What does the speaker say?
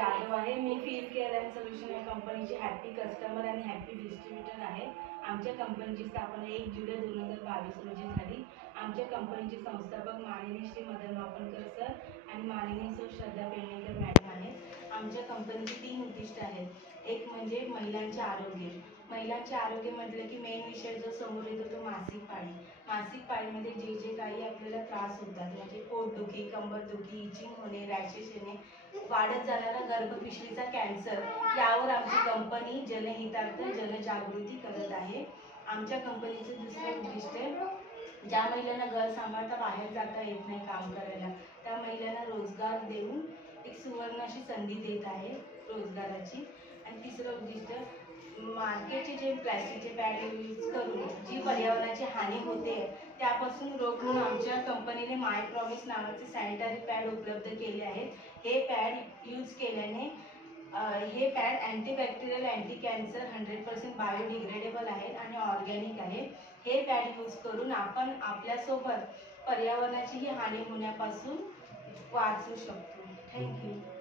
जाधव आहे. Me feel care and solution या कंपनीची हॅपी कस्टमर आणि हॅपी डिस्ट्रीब्युटर आहे. आमच्या कंपनीची स्थापना 1 जुलै 2022 रोजी झाली. आमच्या कंपनीचे संस्थापक माननीय श्री मदन मापनकर सर आणि माननीय सौ श्रद्धा पेडणेकर मॅडम आहेत. आमच्या कंपनीची 3 उद्दिष्ट आहेत. एक म्हणजे महिलांचे आरोग्य. महिलांचे आरोग्य म्हटलं की मेन विषय जो समोर येतो तो मासिक पाळी. मासिक पाळीमध्ये जे काही आपल्याला त्रास होतात म्हणजे पोटदुखी, कंबरदुखी, इचिंग होणे, रॅशेस येणे, वाढत जाणारा गर्भपिशवीचा कॅन्सर यावर आमची कंपनी जनहितार्थ जनजागृती करत आहे. आमच्या कंपनीचे दुसरे उद्दिष्ट ज्या महिलांना घर सांभाळता बाहेर जाता येत नाही काम करायला त्या महिलांना रोजगार देऊन एक सुवर्ण अशी संधी देत आहे रोजगाराची. आणि तिसरं उद्दिष्ट मार्केटचे जे प्लॅस्टिकचे पॅड यूज करून जी पर्यावरणाची हानी होते त्यापासून रोखून आमच्या कंपनीने माय प्रॉमिस नावाचे सॅनिटरी पॅड उपलब्ध केले आहेत. हे पॅड यूज केल्याने हे pad antibacterial, anti cancer, 100% biodegradable आहेत आणि ऑर्गॅनिक आहे. हे पॅड यूज करून आपण आपल्यासोबत पर्यावरणाची हानी होण्यापासून वाचू शकतो. थँक्यू.